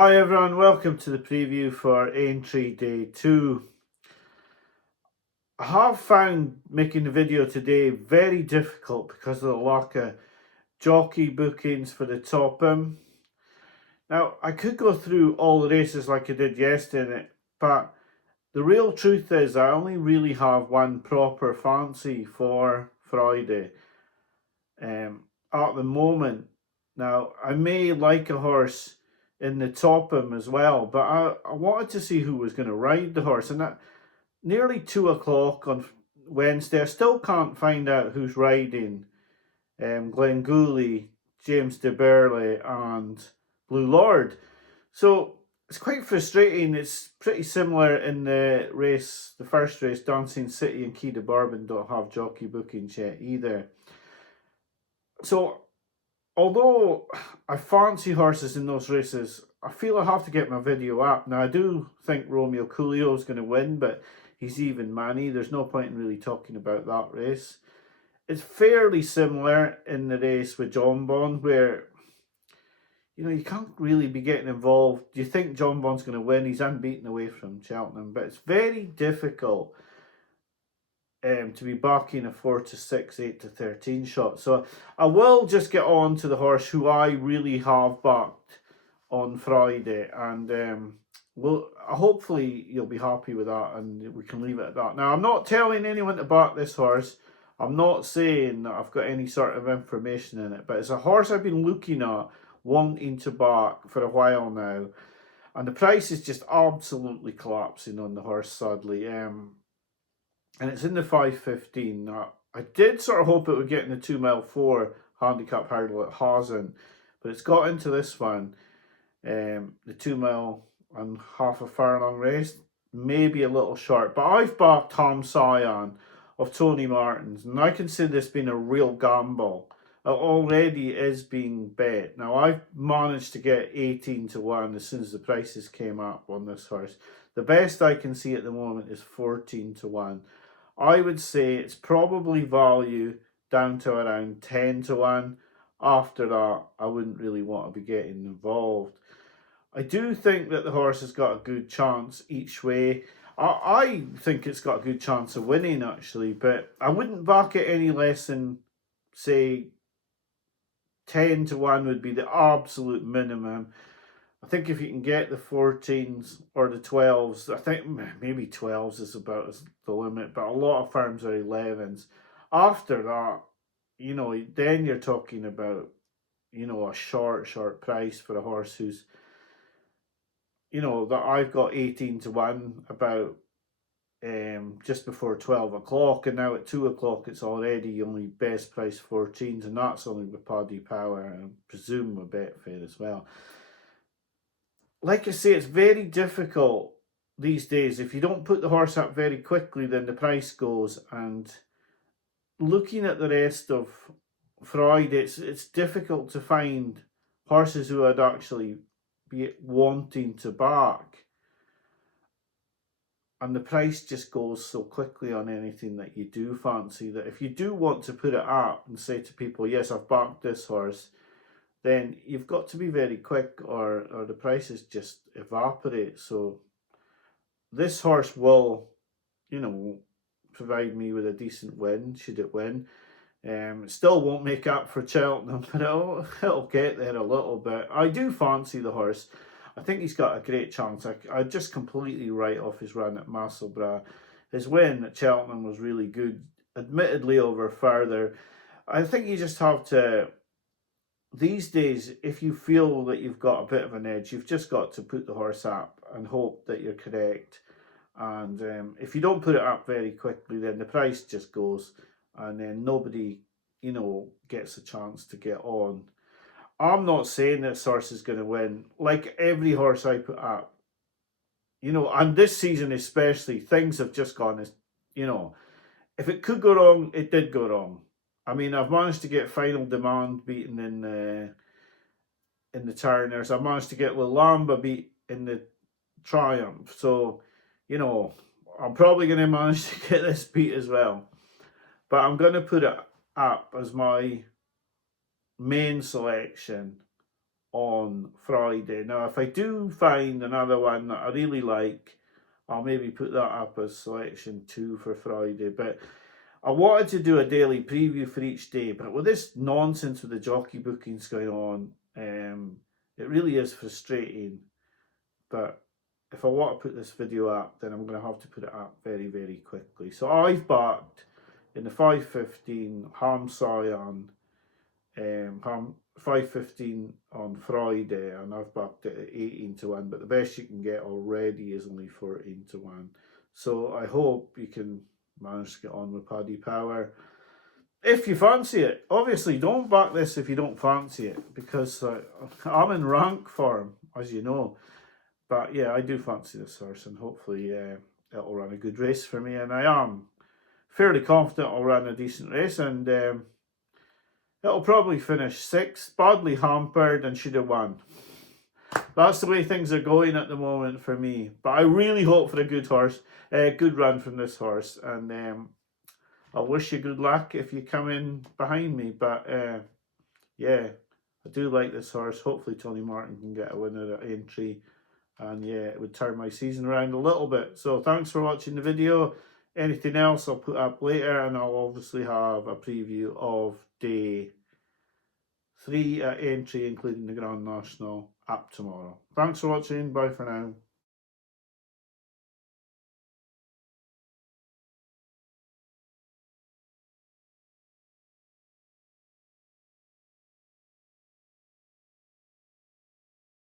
Hi everyone, welcome to the preview for Aintree Day 2. I have found making the video today very difficult because of the lack of jockey bookings for the Topham. Now, I could go through all the races like I did yesterday, but the real truth is I only really have one proper fancy for Friday at the moment. Now, I may like a horse in the Topham as well, but I wanted to see who was going to ride the horse, and at nearly 2 o'clock on Wednesday, I still can't find out who's riding Glenn Gooley, James De Burley, and Blue Lord. So it's quite frustrating. It's pretty similar in the race, the first race. Dancing City and Key de Bourbon don't have jockey bookings yet either. So although I fancy horses in those races, I feel I have to get my video up. Now, I do think Romeo Coolio is going to win, but he's even money. There's no point in really talking about that race. It's fairly similar in the race with John Bond, where you can't really be getting involved. You think John Bond's going to win? He's unbeaten away from Cheltenham, but it's very difficult to be backing a 4 to 6, 8 to 13 shot. So I will just get on to the horse who I really have backed on Friday, and hopefully you'll be happy with that, and we can leave it at that. Now, I'm not telling anyone to back this horse. I'm not saying that I've got any sort of information in it, but it's a horse I've been looking at, wanting to back for a while now, and the price is just absolutely collapsing on the horse, sadly. And it's in the 5:15. Now, I did sort of hope it would get in the 2 mile 4 handicap hurdle. It hasn't, but it's got into this one, the 2 mile and half a furlong race, maybe a little short. But I've backed Hamsiyaan of Tony Martin's, and I consider this being a real gamble. It already is being bet. Now, I've managed to get 18 to 1 as soon as the prices came up on this horse. The best I can see at the moment is 14 to 1. I would say it's probably value down to around 10 to 1. After that, I wouldn't really want to be getting involved. I do think that the horse has got a good chance each way. I think it's got a good chance of winning, actually, but I wouldn't back it any less than, say, 10 to 1 would be the absolute minimum. I think if you can get the 14s or the 12s, I think maybe 12s is about the limit, but a lot of firms are 11s. After that, then you're talking about, a short price for a horse who's, that I've got 18 to 1 about just before 12 o'clock, and now at 2 o'clock it's already only best price 14s, and that's only with Paddy Power and I presume with Betfair as well. Like I say, it's very difficult these days. If you don't put the horse up very quickly, then the price goes. And looking at the rest of Friday, it's difficult to find horses who would actually be wanting to back. And the price just goes so quickly on anything that you do fancy, that if you do want to put it up and say to people, yes, I've backed this horse, then you've got to be very quick, or the prices just evaporate. So this horse will, provide me with a decent win, should it win. It still won't make up for Cheltenham, but it'll get there a little bit. I do fancy the horse. I think he's got a great chance. I just completely write off his run at Musselburgh. His win at Cheltenham was really good, admittedly over further. I think you just have to, these days, if you feel that you've got a bit of an edge, you've just got to put the horse up and hope that you're correct. And if you don't put it up very quickly, then the price just goes, and then nobody, gets a chance to get on. I'm not saying this horse is going to win. Like every horse I put up, and this season especially, things have just gone as, if it could go wrong, it did go wrong. I mean, I've managed to get Final Demand beaten in the Turners. I managed to get Lamba beat in the Triumph. So, I'm probably going to manage to get this beat as well. But I'm going to put it up as my main selection on Friday. Now, if I do find another one that I really like, I'll maybe put that up as selection 2 for Friday. But I wanted to do a daily preview for each day, but with this nonsense with the jockey bookings going on, it really is frustrating. But if I want to put this video up, then I'm going to have to put it up very, very quickly. So I've backed in the 5:15 Hamsiyaan, 5:15 on Friday, and I've backed it at 18-1. But the best you can get already is only 14-1. So I hope you can manage to get on with Paddy Power if you fancy it. Obviously, don't back this if you don't fancy it, because I'm in rank form, as you know. But yeah, I do fancy this horse, and hopefully it'll run a good race for me. And I am fairly confident it'll run a decent race, and it'll probably finish 6th, badly hampered, and should have won. That's the way things are going at the moment for me. But I really hope for a good horse, good run from this horse, and I'll wish you good luck if you come in behind me. But yeah, I do like this horse. Hopefully Tony Martin can get a winner at Aintree. And yeah, it would turn my season around a little bit. So thanks for watching the video. Anything else I'll put up later, and I'll obviously have a preview of day 3 at Aintree, including the Grand National, up tomorrow. Thanks for watching. Bye for now.